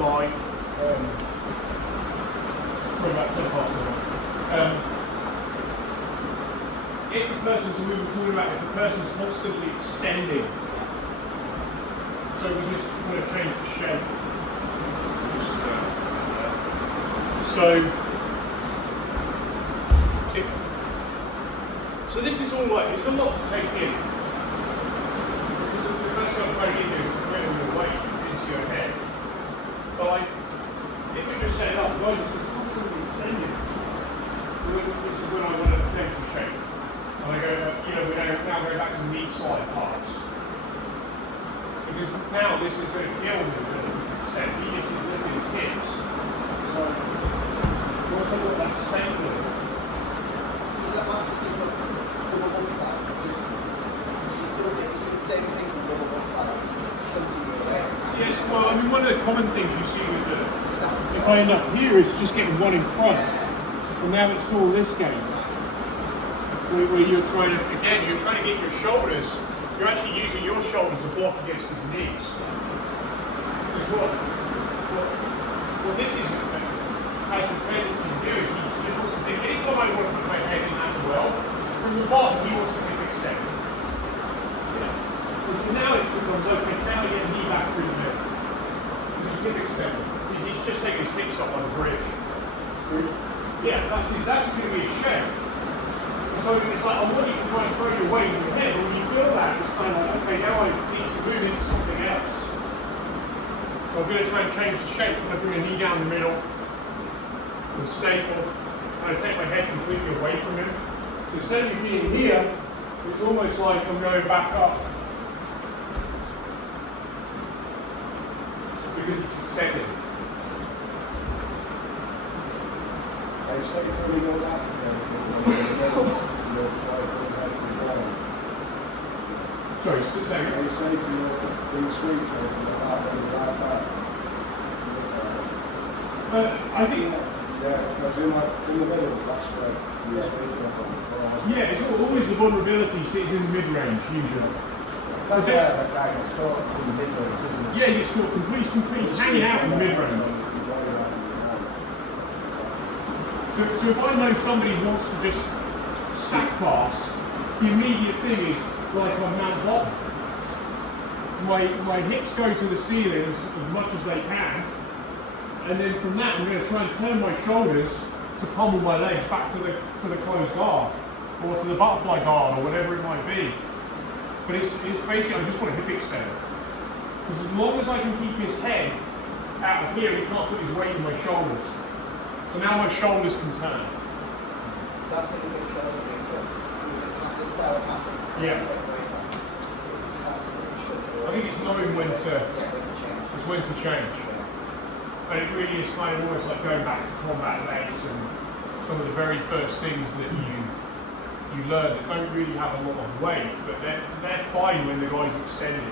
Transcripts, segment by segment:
line from that to the bottom. If the person's moving, talking about if the person's constantly extending, so we just want to change the shape. So this is all like, it's a lot to take in. Because the first thing I'm trying to get you is to bring your weight into your head. But like, if you just set it up, guys, this is constantly extending. This is when I want to change the shape. And I go, we're now going back to knee slide parts. Because now this is going to kill him to an extent. He just is lifting his hips. So, what's a little like sacred? Is that matter if he's not double butterfly? Just doing the same thing with double butterfly, just shunting your leg. Yes, well, I mean, one of the common things you see with if I end up here, it's just getting one in front. So now it's all this game. Where you're trying to get your shoulders, you're actually using your shoulders to block against his knees. Because what this is, has a tendency to do is he just wants to think, anytime I want to put my head in that well, from the bottom he wants to hip extend. Yeah. And so now it becomes, okay, now I get the knee back through the middle. Because he's hip extending. He's just taking his hips up on the bridge. Yeah, that's going to be a shame. So it's like, I want you to try and throw your weight in your head, and when you feel that, it's kind of like, okay, now I need to move into something else. So I'm going to try and change the shape. I'm going to bring a knee down the middle, and staple, and I take my head completely away from him. So instead of me being here, it's almost like I'm going back up. Because it's extended. I say for me, go back Sorry, sit down. Are you safe in the street or from the back or the back? I think. Yeah, because in the middle, that's where you're speaking from. Yeah, it's always the vulnerability sitting in the mid-range, usually. That's where the guy gets caught in the mid-range, isn't it? Yeah, he gets caught completely hanging out in the mid-range. So if I know somebody wants to just stack pass, the immediate thing is like on Mount Bottom. My hips go to the ceiling as much as they can, and then from that I'm going to try and turn my shoulders to pummel my legs back to the closed guard, or to the butterfly guard, or whatever it might be. But it's basically, I just want to hip extend. Because as long as I can keep his head out of here, he can't put his weight in my shoulders. So now my shoulders can turn. That's when the big killer will be for this style of passing. Yeah. I think it's knowing when to change. It's when to change. And it really is kind of almost like going back to combat legs and some of the very first things that you learn that don't really have a lot of weight, but they're fine when the guy's extended.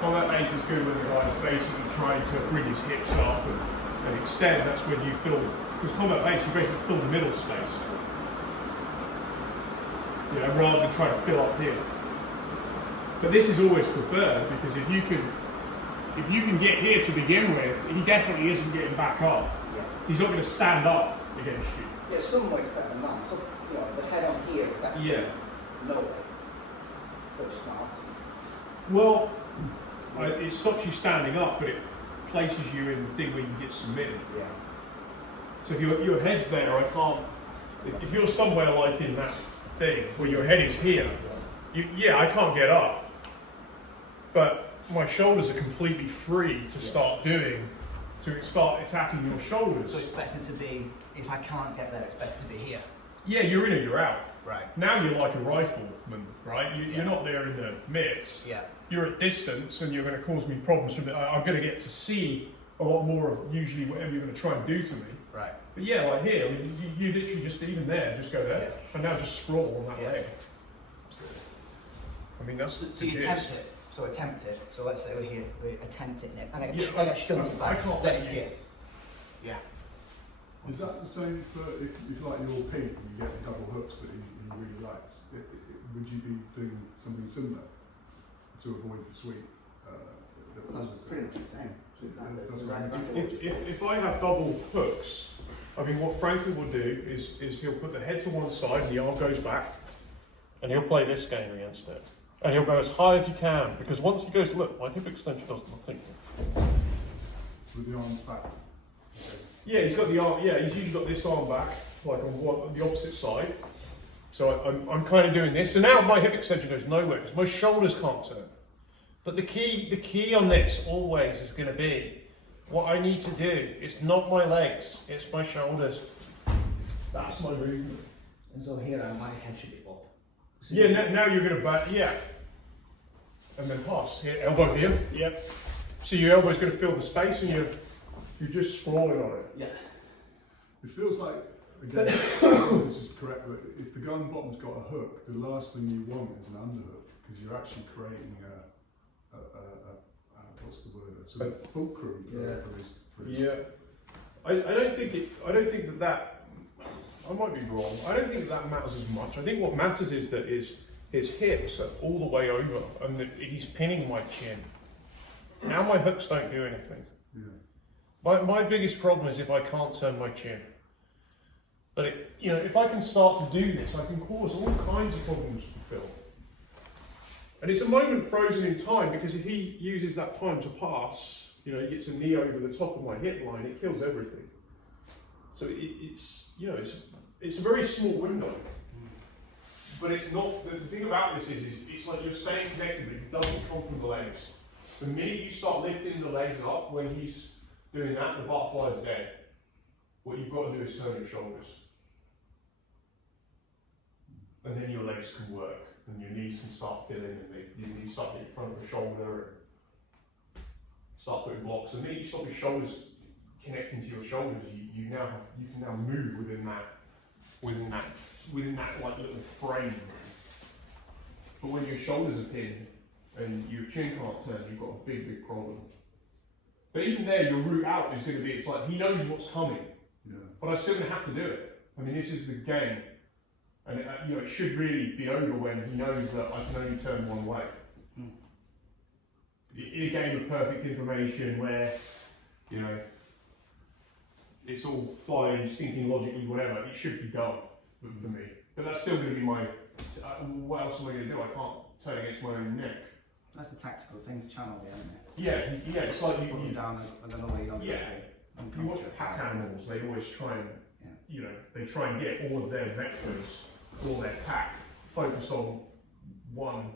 Combat base is good when the guy's basically trying to bring his hips up and extend. That's when you fill, because combat base, you basically fill the middle space. Rather than trying to fill up here. But this is always preferred, because if you can get here to begin with, he definitely isn't getting back up. Yeah. He's not going to stand up against you. Yeah, some weights better than none. Some, the head on here is better Yeah. than no weight. But it's not optimal. Well, it stops you standing up, but it places you in the thing where you can get submitted. Yeah. So if your head's there, I can't. If you're somewhere like in that thing where your head is here, I can't get up. But my shoulders are completely free to start attacking your shoulders. So it's better to be, if I can't get there, it's better to be here. Yeah, you're in or you're out. Right. Now you're like a rifleman, right? You're not there in the midst. Yeah. You're at distance, and you're going to cause me problems from it. I'm going to get to see a lot more of usually whatever you're going to try and do to me. Right. But yeah, like here, I mean, you literally just even there, just go there, and now just sprawl on that leg. I mean, that's So the you gist. attempt it. So attempt it. So let's say we're here, we attempt it, and I Yeah, get shunted I back. can't Then let it's you. here. Yeah. Is that the same for if you like your peak and you get the double hooks that he really likes? Would you be doing something similar to avoid the sweep? That's pretty much the same. If I have double hooks, I mean, what Frankie will do is he'll put the head to one side and the arm goes back, and he'll play this game against it. And he'll go as high as he can, because once he goes, look, my hip extension does nothing. With the arms back. Yeah, he's got the arm, yeah, he's usually got this arm back, like on the opposite side. So I'm kind of doing this. So now my hip extension goes nowhere, because my shoulders can't turn. But the key on this always is going to be, what I need to do, it's not my legs, it's my shoulders. That's my movement. And so here my head should be up. So Yeah, now you're going to back, yeah. And then pass. Here, elbow here, yep. So your elbow's going to fill the space and you're just sprawling on it. Yeah. It feels like, again, this is correct, that if the gun bottom's got a hook, the last thing you want is an underhook, because you're actually creating a what's the word? A sort of fulcrum for his. Yeah. I don't think that I might be wrong. I don't think that matters as much. I think what matters is that his hips are all the way over and that he's pinning my chin. Now my hooks don't do anything. Yeah. My biggest problem is if I can't turn my chin. But if I can start to do this, I can cause all kinds of problems for Phil. And it's a moment frozen in time, because if he uses that time to pass, he gets a knee over the top of my hip line, it kills everything. So it's a very small window. But it's not, the thing about this is it's like you're staying connected, but it doesn't come from the legs. The minute you start lifting the legs up when he's doing that, the butterfly is dead. What you've got to do is turn your shoulders. And then your legs can work, and your knees can start filling, and your knees start in front of the shoulder, and start putting blocks. And then you stop your shoulders connecting to your shoulders. You can now move within that like little frame. But when your shoulders are pinned and your chin can't turn, you've got a big problem. But even there, your route out is going to be, it's like he knows what's coming, but I'm still going to have to do it. I mean, this is the game. And it should really be over when he knows that I can only turn one way. In a game of perfect information where, it's all fine, thinking logically, whatever, it should be done for me. But that's still going to be my, what else am I going to do? I can't turn against my own neck. That's the tactical thing to channel there, isn't it? Yeah, it's like Put them down with another way on. You watch pack animals, they always try and, they try and get all of their vectors, all their pack, focus on one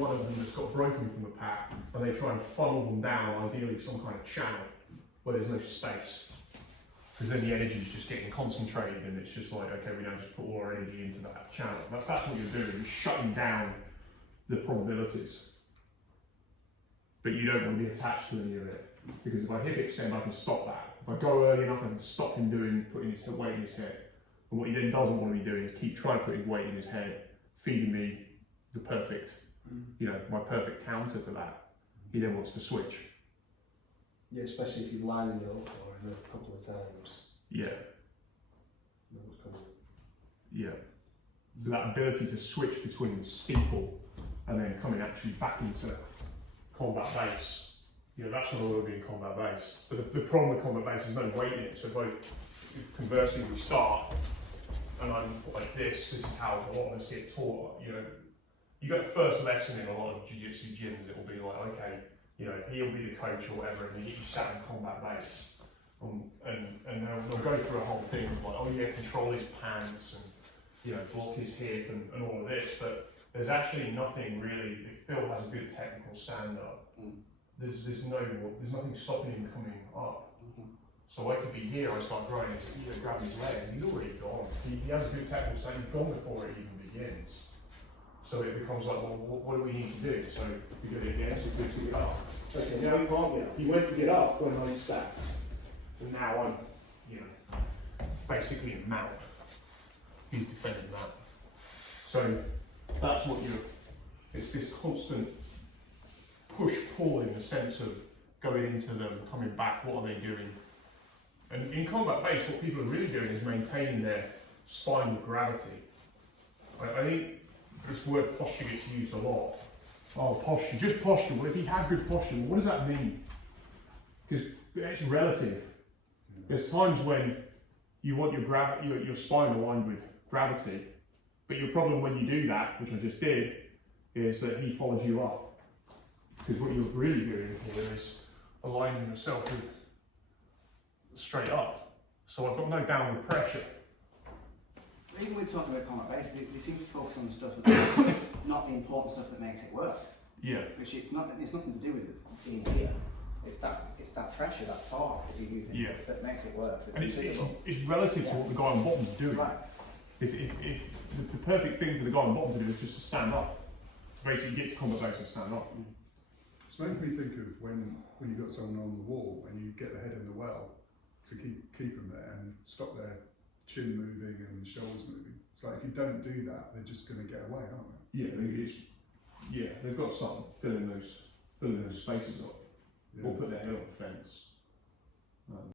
of them that's got broken from the pack, and they try and funnel them down, ideally some kind of channel where there's no space. Because then the energy is just getting concentrated, and it's just like, okay, we now just put all our energy into that channel. That's what you're doing, you're shutting down the probabilities. But you don't want to be attached to any of it. Because if I hip extend, I can stop that. If I go early enough, I can stop him putting his weight in his head. And what he then doesn't want to be doing is keep trying to put his weight in his head, feeding me the perfect, my perfect counter to that. He then wants to switch. Yeah, especially if you're lining it up for him a couple of times. Yeah. You know what's coming. Yeah. So that ability to switch between steeple and then coming actually back into combat base, that's not all being combat base. But the problem with combat base is no weight in it. So if conversely we start and I'm like this is how a lot of us get taught. You get a first lesson in a lot of jiu-jitsu gyms, it will be like, okay, he'll be the coach or whatever, and you sat in combat base. And they'll go through a whole thing of like, oh yeah, control his pants and block his hip and all of this, but there's actually nothing really, if Phil has a good technical stand-up, there's nothing stopping him coming up. So I could be here, I start growing, grab his leg, and he's already gone. He has a good technical stand, he's gone before it even begins. So it becomes like, well, what do we need to do? So we do it again, so we to get up. Okay, now he can't get up. He went to get up when I sat. And now I'm, basically a mount. He's defending that. So that's what it's this constant push-pull in the sense of going into them, coming back, what are they doing? And in combat base, what people are really doing is maintaining their spinal gravity. I think this word posture gets used a lot. Oh, posture, just posture. Well, if he had good posture, what does that mean? because it's relative. There's times when you want your spine aligned with gravity, but your problem when you do that, which I just did, is that he follows you up. Because what you're really doing here is aligning yourself with straight up. So I've got no downward pressure. Even when talking about combat base, they seem to focus on the stuff that's not the important stuff that makes it work. Yeah. Which it's nothing to do with it being here. It's that pressure, that torque that you're using that makes it work. And it's relative to what the guy on bottom's doing. Right. If the perfect thing for the guy on bottom to do is just to stand up. So basically get to combat base and stand up. It's making me think of when you've got someone on the wall and you get the head in the well to keep them there and stop their chin moving and shoulders moving. It's like if you don't do that, they're just going to get away, aren't they? They've got to start filling those spaces up. Yeah. Or put their head on the fence.